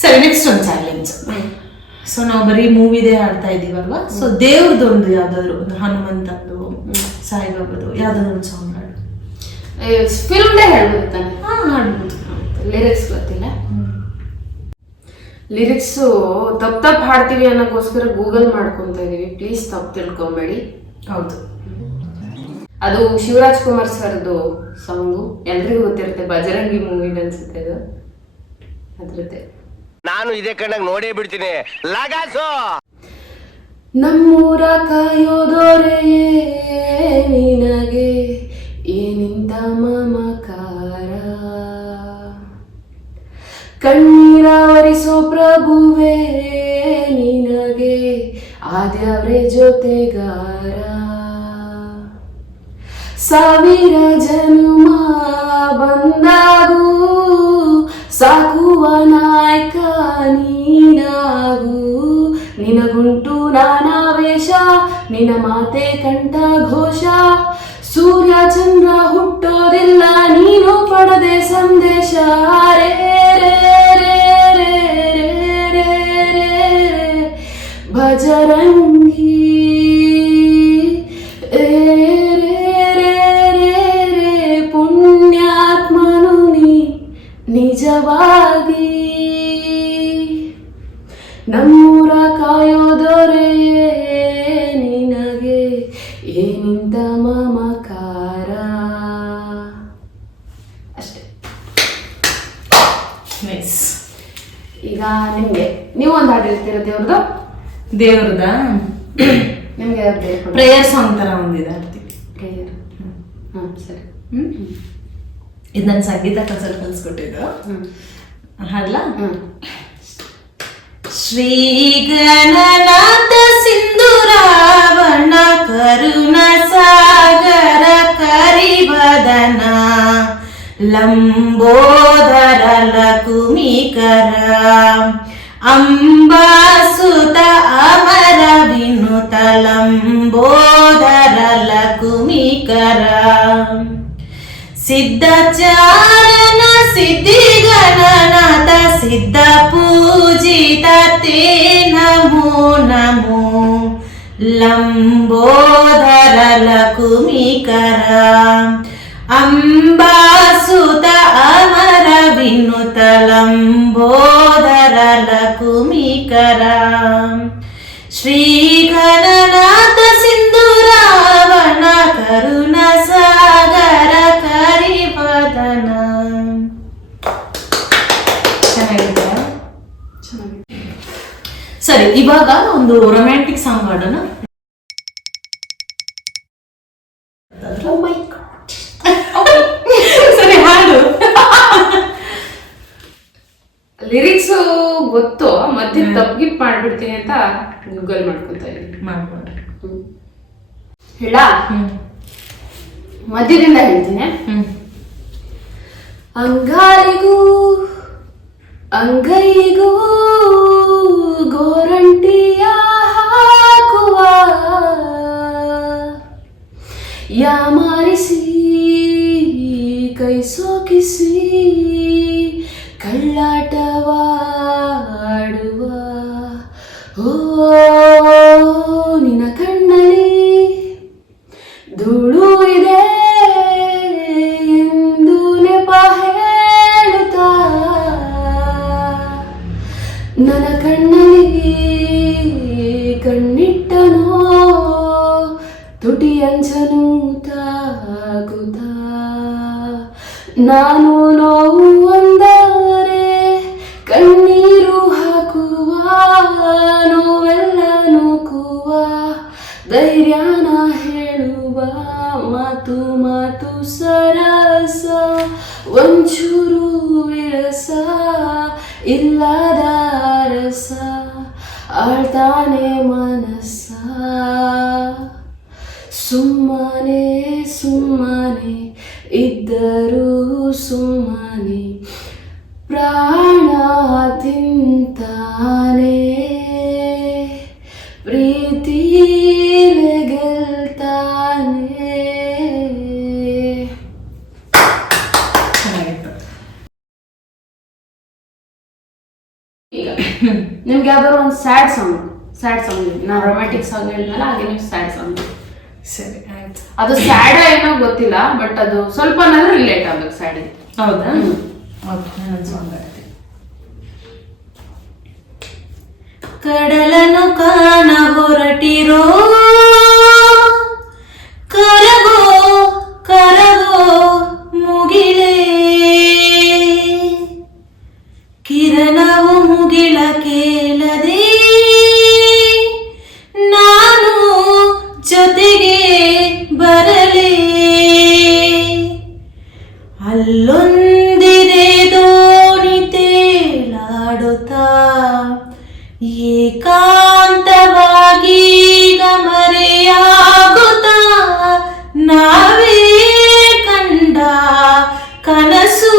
ಸರಿ, ನೆಕ್ಸ್ಟ್ ಒಂದು challenge. So ನಾವು ಬರೀ ಮೂವಿದೇ ಆಡ್ತಾ ಇದೀವಲ್ವಾ, ಸೊ ದೇವ್ರದೊಂದು ಯಾವ್ದಾದ್ರು ಹನುಮಂತಂದು, ಸಾಯಿಬಾಬಾದು ಯಾವ್ದಾದ್ರು ಒಂದು ಸಾಂಗ್ ಹಾಡು. ಫಿಲ್ಮ್ದೇ ಹೇಳ್ಬೋದು ತಾನೆ? ಹಾಡ್ಬೋದು. ಲಿರಿಕ್ಸ್ ಗೊತ್ತಿಲ್ಲ. ಲಿರಿಕ್ಸು ತಪ್ಪು ಹಾಡ್ತೀವಿ ಅನ್ನೋಕ್ಕೋಸ್ಕರ ಗೂಗಲ್ ಮಾಡ್ಕೊತ ಇದೀವಿ, ಪ್ಲೀಸ್ ತಪ್ಪು ತಿಳ್ಕೊಬೇಡಿ. ಹೌದು, ಅದು ಶಿವರಾಜ್ ಕುಮಾರ್ ಸರ್ದು ಸಾಂಗು, ಎಲ್ರಿಗೂ ಗೊತ್ತಿರುತ್ತೆ, ಬಜರಂಗಿ ಮೂವಿ ಅನ್ಸುತ್ತೆ ಅದು, ಅದ್ರದ್ದೇ. ನಾನು ಇದೇ ಕಣ್ಣಾಗ ನೋಡೇ ಬಿಡ್ತೀನಿ ಲಗಾಸು. ನಮ್ಮೂರ ಕಾಯೋದೊರೆಯೇ ನಿನಗೆ ಏನಿಂತ ಮಮಕಾರ, ಕಣ್ಣೀರ ಒರೆಸೋ ಪ್ರಭುವೇ ನಿನಗೆ ಆದ್ಯಾವ್ರೆ ಜೊತೆಗಾರ, ಸಾವಿರ ಜನ್ಮ ಬಂದಾಗೂ ಸಾಕುವ ನಾಯಕ ನೀನಾಗೂ, ನಿನಗುಂಟು ನಾನಾವೇಶ ನಿನ್ನ ಮಾತೆ ಕಂಠ ಘೋಷ, ಸೂರ್ಯ ಚಂದ್ರ ಹುಟ್ಟೋದಿಲ್ಲ ನೀನು ಪಡದೆ ಸಂದೇಶ, ರೇ ರೇ ರೇ ರೇ ರೇ ರೇ ಭಜರಂಗಿ ಪುಣ್ಯಾತ್ಮನು ನೀ ನಿಜವಾಗಿ, ನಮ್ಮೂರ ಕಾಯೋದೊರೆಯೇ ನಿನಗೆ ಏನಿಂದ ಮಮಕಾರ. ಅಷ್ಟೇ. ಈಗ ನಿಮ್ಗೆ ನೀವು ಒಂದು ಹಾಡು ಹೇಳ್ತೀರ ದೇವ್ರದ ನಿಮ್ಗೆ ಪ್ರೇಯರ್ ಸಾಂಗ್ ತರ ಒಂದಿದೆ, ಆಡ್ತೀವಿ. ಪ್ರೇಯರ್. ಸರಿ. ಇದು ನನ್ನ ಸಂಗೀತ ಕಲ್ಸ್ಕೊಟ್ಟಿದ್ದು ಹಾಡ್ಲ. ಶ್ರೀ ಗಣನಾಥ ಸಿಂಧು ರಾವಣ ಕರುಣ ಸಾಗರ ಕರಿವದನ ಲಂಬೋದರ ಲಕುಮಿಕರ ಅಂಬಾಸುತ ಅಮರ ವಿನುತ ಲಂಬೋದರ ಲಕುಮಿಕರ ಸಿದ್ಧಚಾರಣ ಸಿದ್ಧಿಗಣನಾಥ ಸಿದ್ಧ ಪೂಜಿತ ತೇ ನಮೋ ನಮೋ ಲಂಬೋದರ ಲಕುಮಿಕರ ಅಂಬಾಸುತ ಅಮರ ವಿನುತ ಲಂಬೋದರ ಲಕುಮಿಕರ ಶ್ರೀ ಗಣನಾಥ ಸಿಂಧು ರಾವಣ ಕರುಣ ಸಾಗರ ಕರಿವದನ. ಚೆನ್ನಾಗಿದೆ. ಸರಿ, ಇವಾಗ ಒಂದು ರೊಮ್ಯಾಂಟಿಕ್ ಸಾಂಗ್ ಹಾಡೋಣ. ಸರಿ, ಹಾಡು. ಲಿರಿಕ್ಸ್ ಗೊತ್ತು, ಮತ್ತೆ ತಪ್ಪಿಗಿಪ್ ಮಾಡ್ಬಿಡ್ತೀನಿ ಅಂತ ಗೂಗಲ್ ಮಾಡ್ಕೊತಾ ಇದ್ದೀನಿ. ಮಾಡ್ಬೋದು. ಹೇಳ ಮಧ್ಯದಿಂದ ಹೇಳ್ತೀನಿ. ಅಂಗಾರಿಗೂ ಅಂಗೈಗೂ ಗೋರಂಟಿಯ ಹಾಕುವ ಯಾಮಾರಿಸಿ ಕೈ ಸೋಕಿಸಿ ಕಳ್ಳಾಟವಾಡುವ ಓ ನಿನ್ನ ಕಣ್ಣಲ್ಲಿ ಧೂಳು ಇದೆ ಎಂದು ನೆಪ ಹೇಳುತ್ತಾ ನನ್ನ ಕಣ್ಣಲ್ಲಿ ಕಣ್ಣಿಟ್ಟನೋ ತುಟಿ ಅಂಚನು ತಾಗುತ್ತಾ ನಾನು ನೋವು ಅಂದರೆ ಕಣ್ಣೀರು ಹಾಕುವ ನೋವೆಲ್ಲ ನೂಕುವ ಧೈರ್ಯನ ಹೇಳುವ ಮಾತು ಮಾತು ಸರಸ ಒಂಚೂರು ವಿರಸ ಇಲ್ಲದ ರಸ ಆಳ್ತಾನೆ ಮನಸ್ಸ ಸುಮ್ಮನೆ ಸುಮ್ಮನೆ ಇದ್ದರೂ ಸುಮ್ಮನೆ ಪ್ರಾಣ ತಿಂತಾನೆ ಪ್ರೀತಿಲೆ ಗೆಲ್ತಾನೆ. ಈಗ ನಿಮ್ಗೆ ಯಾವ್ದಾದ್ರು ಒಂದು ಸ್ಯಾಡ್ ಸಾಂಗ್ ನಾವು ರೊಮ್ಯಾಂಟಿಕ್ ಸಾಂಗ್ ಹೇಳಿದ್ಮೇಲೆ ಹಾಗೆ ನೀವು ಸ್ಯಾಡ್ ಸಾಂಗ್. ಸರಿ ಆಯ್ತು. ಅದು ಸ್ಯಾಡ್ ಏನೋ ಗೊತ್ತಿಲ್ಲ, ಬಟ್ ಅದು ಸ್ವಲ್ಪ ರಿಲೇಟ್ ಆಗ್ಬೇಕು ಸ್ಯಾಡ್. ಹೌದಾ? ಓಕೆ, ನಾನು ಸಾಂಗ್ ಆಡ್ತೀನಿ. ಕಡಲನು ಕಾಣ ಹೊರಟಿರೋ ಕರಗೋ ಕರಗೋ ಮುಗಿಲೇ, ಕಿರಣವು ಮುಗಿಲ ಕೇಳದೆ ನಾನು ಜೊತೆಗೆ ಬರಲೇ, ಅಲ್ಲೊಂದಿದೆ ದೋಣಿ ತೇಲಾಡುತ್ತಾ ಏಕಾಂತವಾಗಿ ಮರೆಯಾಗುತ್ತಾ, ನಾವೇ ಕಂಡ ಕನಸು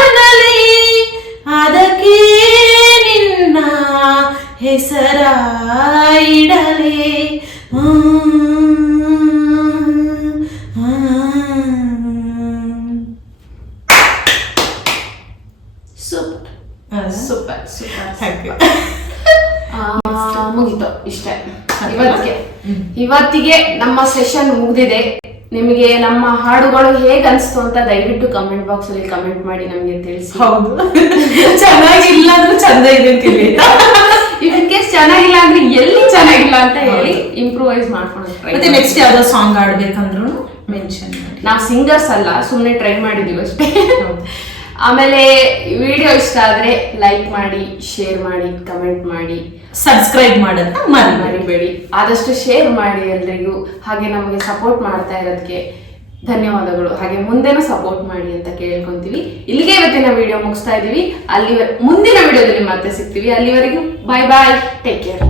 ಅನ್ನಲಿ ಅದಕ್ಕೆ ನಿನ್ನ ಹೆಸರ ಇಡಲೇ. Super super thank you. ಮುಗಿತು ಇಷ್ಟೇ ಇವತ್ತಿಗೆ ನಮ್ಮ ಸೆಷನ್ ಮುಗ್ದಿದೆ. ನಿಮಗೆ ನಮ್ಮ ಹಾಡುಗಳು ಹೇಗ್ ಅನ್ಸ್ತು ಅಂತ ದಯವಿಟ್ಟು ಕಮೆಂಟ್ ಬಾಕ್ಸ್ ಅಲ್ಲಿ ಕಮೆಂಟ್ ಮಾಡಿ ನಮ್ಗೆ ತಿಳಿಸಿ. ಹೌದು, ಚೆನ್ನಾಗಿಲ್ಲ ಅಂದ್ರೆ ಚಂದ ಇದೆ ಅಂತೀವಿ. ಇನ್ ಕೇಸ್ ಚೆನ್ನಾಗಿಲ್ಲ ಅಂದ್ರೆ ಎಲ್ಲಿ ಚೆನ್ನಾಗಿಲ್ಲ ಅಂತ ಹೇಳಿ ಇಂಪ್ರೂವೈಸ್ ಮಾಡ್ಕೊಂಡು ಮತ್ತೆ ನೆಕ್ಸ್ಟ್ ಯಾವ್ದೋ ಸಾಂಗ್ ಆಡ್ಬೇಕಂದ್ರು ಮೆನ್ಷನ್ ಮಾಡಿ. ನಾವು ಸಿಂಗರ್ಸ್ ಅಲ್ಲ, ಸುಮ್ನೆ ಟ್ರೈ ಮಾಡಿದೀವಿ ಅಷ್ಟೇ. ಆಮೇಲೆ ವಿಡಿಯೋ ಇಷ್ಟ ಆದ್ರೆ ಲೈಕ್ ಮಾಡಿ, ಶೇರ್ ಮಾಡಿ, ಕಮೆಂಟ್ ಮಾಡಿ, ಸಬ್ಸ್ಕ್ರೈಬ್ ಮಾಡೋದನ್ನ ಮರಿಬೇಡಿ. ಆದಷ್ಟು ಶೇರ್ ಮಾಡಿ ಎಲ್ರಿಗೂ. ಹಾಗೆ ನಮಗೆ ಸಪೋರ್ಟ್ ಮಾಡ್ತಾ ಇರೋದಕ್ಕೆ ಧನ್ಯವಾದಗಳು. ಹಾಗೆ ಮುಂದೆನೂ ಸಪೋರ್ಟ್ ಮಾಡಿ ಅಂತ ಕೇಳ್ಕೊಂತೀವಿ. ಇಲ್ಲಿಗೆ ಇವತ್ತಿನ ವಿಡಿಯೋ ಮುಗಿಸ್ತಾ ಇದೀವಿ. ಮುಂದಿನ ವಿಡಿಯೋದಲ್ಲಿ ಮತ್ತೆ ಸಿಗ್ತೀವಿ. ಅಲ್ಲಿವರೆಗೂ ಬಾಯ್ ಬಾಯ್, ಟೇಕ್ ಕೇರ್.